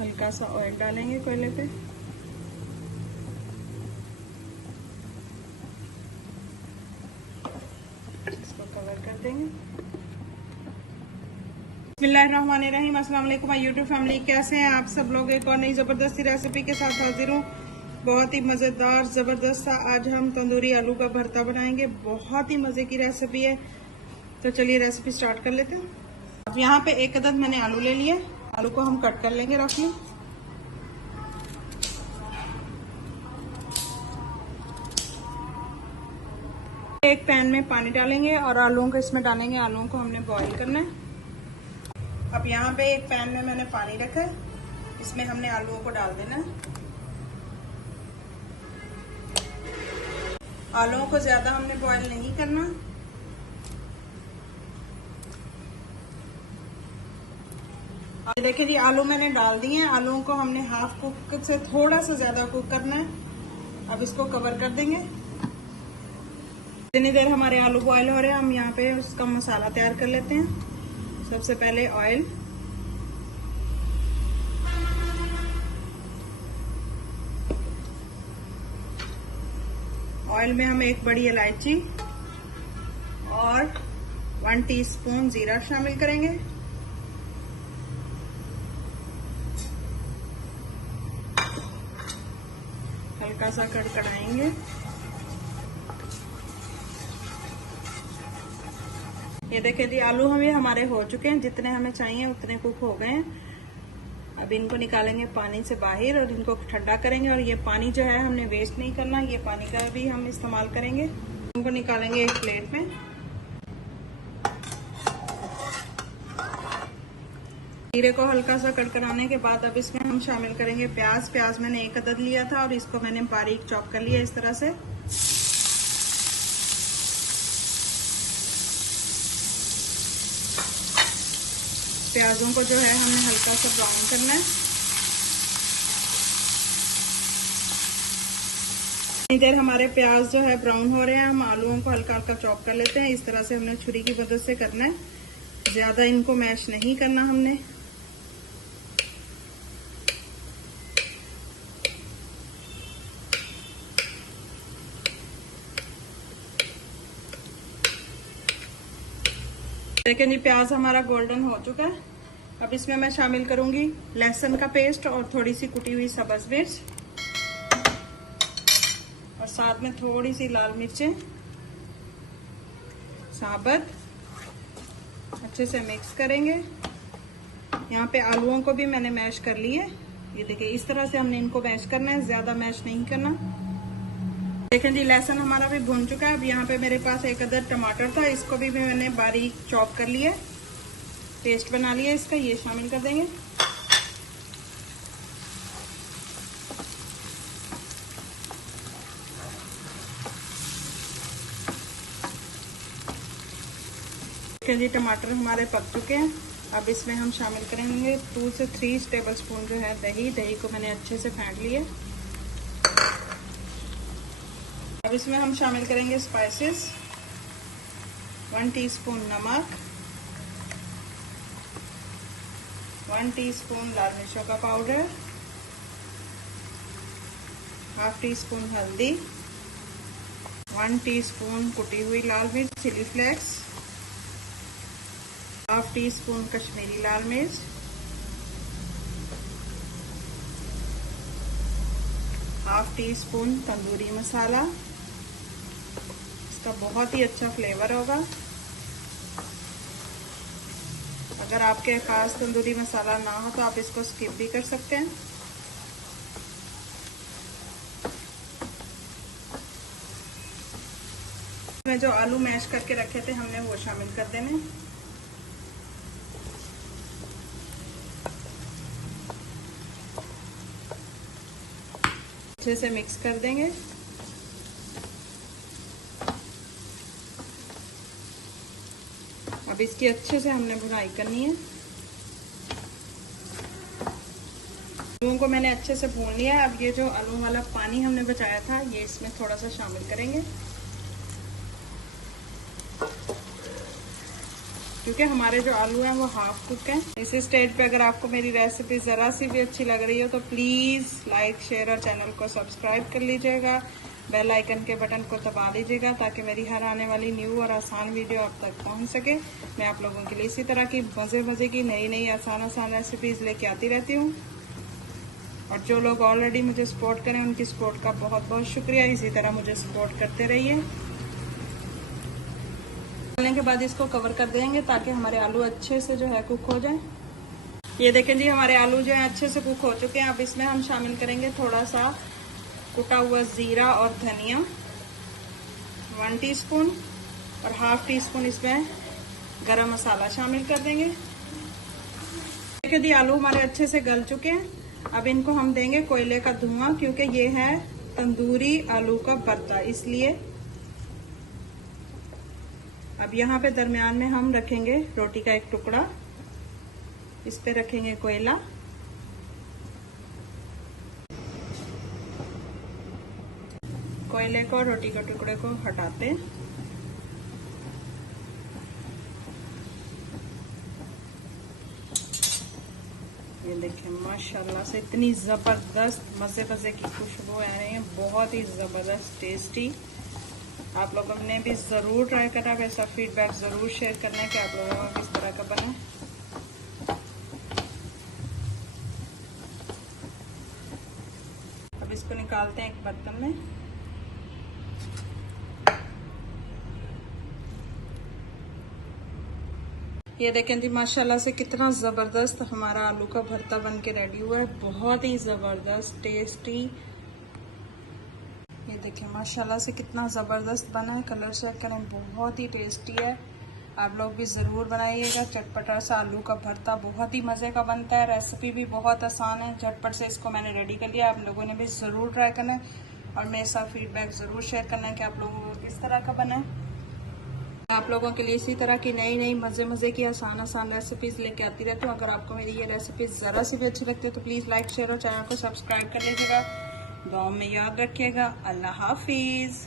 हल्का सा ऑयल डालेंगे कोयले पे। इसको कवर कर देंगे। बिस्मिल्लाहिर्रहमानिर्रहीम। अस्सलाम वालेकुम माय यूट्यूब फैमिली, कैसे हैं आप सब लोग। एक और नई ज़बरदस्ती रेसिपी के साथ हाजिर हूँ। बहुत ही मज़ेदार ज़बरदस्त सा आज हम तंदूरी आलू का भरता बनाएंगे। बहुत ही मज़े की रेसिपी है, तो चलिए रेसिपी स्टार्ट कर लेते हैं। अब यहाँ पे एक अदद मैंने आलू ले लिए। आलू को हम कट कर लेंगे रफली। एक पैन में पानी डालेंगे और आलूओं को इसमें डालेंगे। आलूओं को हमने बॉईल करना है। अब यहाँ पे एक पैन में मैंने पानी रखा है, इसमें हमने आलूओं को डाल देना है। आलूओं को ज्यादा हमने बॉईल नहीं करना। देखिए जी, आलू मैंने डाल दिए हैं। आलूओं को हमने हाफ कुक से थोड़ा सा ज्यादा कुक करना है। अब इसको कवर कर देंगे। जितनी देर हमारे आलू बॉईल हो रहे हैं, हम यहाँ पे उसका मसाला तैयार कर लेते हैं। सबसे पहले ऑयल, ऑयल में हम एक बड़ी इलायची और 1 टीस्पून जीरा शामिल करेंगे। हल्का सा कड़कड़ाएंगे। ये देखिए जी, आलू हमारे हो चुके हैं। जितने हमें चाहिए उतने कुक हो गए हैं। अब इनको निकालेंगे पानी से बाहर और इनको ठंडा करेंगे। और ये पानी जो है हमने वेस्ट नहीं करना, ये पानी का भी हम इस्तेमाल करेंगे। इनको निकालेंगे एक प्लेट में। जीरे को हल्का सा कड़कड़ाने के बाद अब इसमें हम शामिल करेंगे प्याज। प्याज मैंने एक अदद लिया था और इसको मैंने बारीक चॉप कर लिया इस तरह से। प्याजों को जो है हमने हल्का सा ब्राउन करना है। इतनी देर हमारे प्याज जो है ब्राउन हो रहे हैं, हम आलूओं को हल्का हल्का चॉप कर लेते हैं। इस तरह से हमने छुरी की मदद से करना है, ज्यादा इनको मैश नहीं करना हमने। देखिए जी, प्याज हमारा गोल्डन हो चुका है। अब इसमें मैं शामिल करूंगी लहसुन का पेस्ट और थोड़ी सी कुटी हुई सब्ज मिर्च और साथ में थोड़ी सी लाल मिर्चें साबुत। अच्छे से मिक्स करेंगे। यहाँ पे आलूओं को भी मैंने मैश कर लिया है। ये देखिए, इस तरह से हमने इनको मैश करना है, ज्यादा मैश नहीं करना। देखें जी, लहसुन हमारा भी भुन चुका है। अब यहाँ पे मेरे पास एक अदद टमाटर था, इसको भी मैंने बारीक चॉप कर लिया, पेस्ट बना लिया इसका। ये शामिल कर देंगे। देखें जी, टमाटर हमारे पक चुके हैं। अब इसमें हम शामिल करेंगे 2 से 3 टेबलस्पून जो है दही। दही को मैंने अच्छे से फेंट लिया। अब इसमें हम शामिल करेंगे स्पाइसेस। 1 टीस्पून नमक, 1 टीस्पून लाल मिर्चों का पाउडर, हाफ टीस्पून हल्दी, 1 टीस्पून कुटी हुई लाल मिर्च chilli flakes, half teaspoon Kashmiri लाल मिर्च, हाफ टीस्पून तंदूरी मसाला। इसका बहुत ही अच्छा फ्लेवर होगा। अगर आपके पास तंदूरी मसाला ना हो तो आप इसको स्किप भी कर सकते हैं। इसमें जो आलू मैश करके रखे थे हमने वो शामिल कर देने। अच्छे से मिक्स कर देंगे। अब इसकी अच्छे से हमने भुनाई करनी है। आलूओं को मैंने अच्छे से भून लिया है। अब ये जो आलू वाला पानी हमने बचाया था, ये इसमें थोड़ा सा शामिल करेंगे। क्योंकि हमारे जो आलू हैं वो हाफ कुक हैं। इस स्टेज पे अगर आपको मेरी रेसिपी ज़रा सी भी अच्छी लग रही हो तो प्लीज़ लाइक, शेयर और चैनल को सब्सक्राइब कर लीजिएगा। बेल आइकन के बटन को दबा लीजिएगा ताकि मेरी हर आने वाली न्यू और आसान वीडियो आप तक पहुंच सके। मैं आप लोगों के लिए इसी तरह की मज़े की नई आसान रेसिपीज़ लेके आती रहती हूँ। और जो लोग ऑलरेडी मुझे सपोर्ट करें उनकी सपोर्ट का बहुत बहुत शुक्रिया। इसी तरह मुझे सपोर्ट करते रहिए। डालने के बाद इसको कवर कर देंगे ताकि हमारे आलू अच्छे से जो है कुक हो जाए। ये देखें जी, हमारे आलू जो है अच्छे से कुक हो चुके हैं। अब इसमें हम शामिल करेंगे थोड़ा सा कुटा हुआ जीरा और धनिया 1 टीस्पून और हाफ टी स्पून इसमें गरम मसाला शामिल कर देंगे। देखिए जी, आलू हमारे अच्छे से गल चुके हैं। अब इनको हम देंगे कोयले का धुआं, क्योंकि ये है तंदूरी आलू का भरता, इसलिए। अब यहाँ पे दरमियान में हम रखेंगे रोटी का एक टुकड़ा, इस पे रखेंगे कोयला। कोयले को, रोटी के टुकड़े को हटाते हैं। ये देखिए माशाल्लाह से इतनी ज़बरदस्त मज़े की खुशबू आ रही है, बहुत ही ज़बरदस्त टेस्टी। आप लोगों ने भी ज़रूर ट्राई करना, वैसा फीडबैक ज़रूर शेयर करना कि आप लोगों को किस तरह का बना। अब इसको निकालते हैं एक बर्तन में। ये देखें जी, माशाल्लाह से कितना ज़बरदस्त हमारा आलू का भरता बन के रेडी हुआ है, बहुत ही ज़बरदस्त टेस्टी। ये देखें माशाल्लाह से कितना ज़बरदस्त बना है, कलर चेक करें, बहुत ही टेस्टी है। आप लोग भी ज़रूर बनाइएगा। चटपटा सा आलू का भरता बहुत ही मज़े का बनता है। रेसिपी भी बहुत आसान है, झटपट से इसको मैंने रेडी कर लिया। आप लोगों ने भी ज़रूर ट्राई करना है और मेरे साथ फीडबैक ज़रूर शेयर करना है कि आप लोगों को किस तरह का बना है। आप लोगों के लिए इसी तरह की नई मज़े की आसान रेसिपीज़ लेके आती रहती हूँ। अगर आपको मेरी ये रेसिपीज़ ज़रा सी भी अच्छी लगती है तो प्लीज़ लाइक, शेयर और चैनल को सब्सक्राइब कर लीजिएगा। दुआ में याद रखिएगा। अल्लाह हाफिज़।